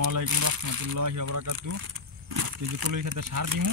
ওয়ালাইকুম রহমতুল্লাহি ওয়া বারাকাতুহু। আজকে যে কলই খেতে সার দিমু।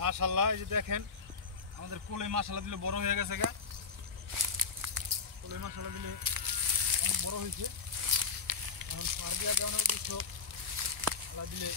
মাশাআল্লাহ, এই যে দেখেন আমাদের কলই মাশাআল্লাহ দিলে বড় হয়ে গেছে গা। কলই মাশাআল্লাহ দিলে অনেক বড় হয়েছে। এখন সার দিয়া দেওয়ানোর উদ্দেশ্য আল্লাহ দিলে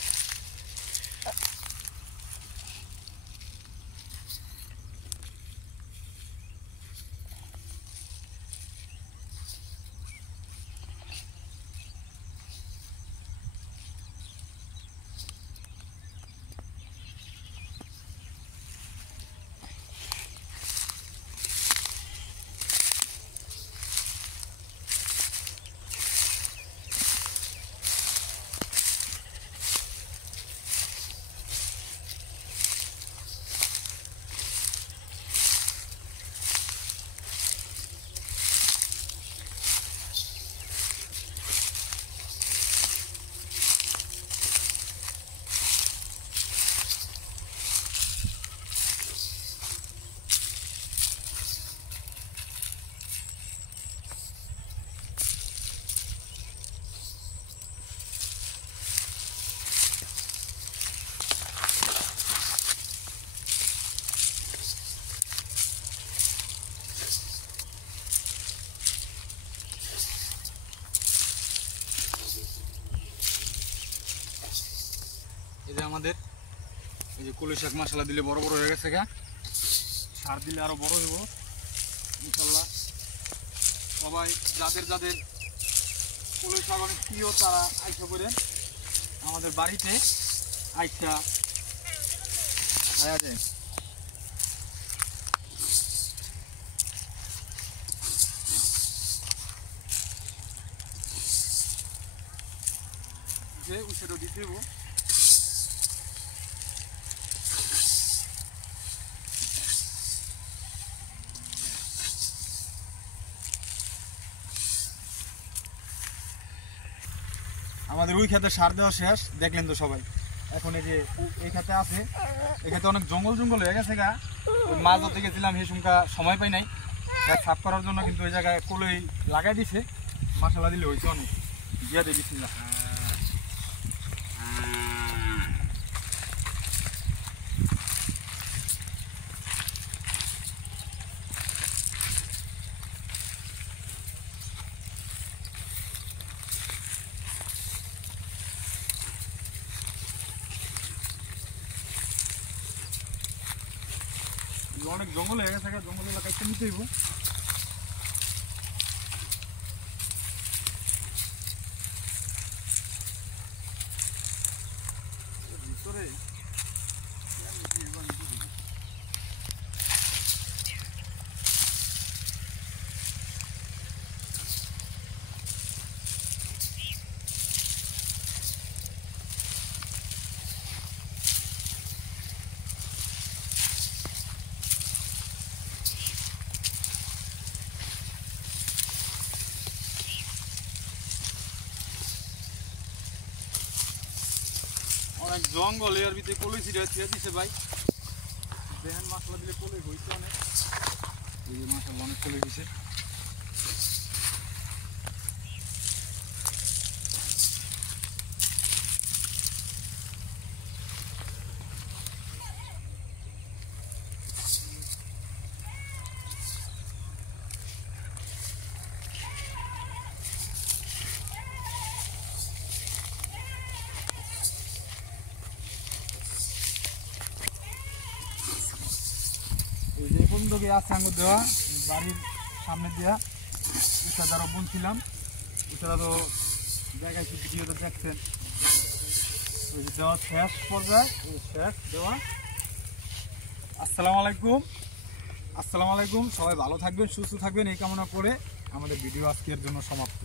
এই যে আমাদের এই যে কলই শাক মাশাআল্লাহ দিলে বড় বড় হয়ে গেছে গা। সার দিলে আরো বড় হইব ইনশাআল্লাহ। সবাই যাদের যাদের কলই শাক অনেক প্রিয় তারা আইসা করেন আমাদের বাড়িতে আইসা খায়া দেন। যে উঠে দিতে হইব। আমাদের ওই খেতে সার দেওয়া শেষ, দেখলেন তো সবাই। এখন এই যে এই খেতে আছে, এই খেতে অনেক জঙ্গল জঙ্গল হয়ে গেছে গা। মাছ ধরতে গেছিলাম, সেই সময় সময় পাই নাই সাফ করার জন্য, কিন্তু ওই জায়গায় কলই লাগাই দিছে। মাশাআল্লাহ দিলে হয়েছে অনেক। দিয়া দিয়ে বিসমিল্লাহ। অনেক জঙ্গল হয়ে গেছে, জঙ্গল এলাকায় নিতে হইব। ভিতরে অনেক জঙ্গল এর ভিতরে কলই ছিঁড়ে দিছে ভাই। দেখেন মশলা দিলে কলই হইছে অনেক। এই যে মশলা অনেক কলই হয়েছে। এই যে কোন দিকে আছে আঙুর দেওয়া বাড়ির সামনে দেওয়া এটা যারা বুনছিলাম এটা তো দেখাইছি ভিডিওতে দেখছেন। ওই যে দেওয়া শেষ পর্যায়ে শেষ দেওয়া। আসসালামু আলাইকুম, সবাই ভালো থাকবেন, সুস্থ থাকবেন এই কামনা করে আমাদের ভিডিও আজকের জন্য সমাপ্ত।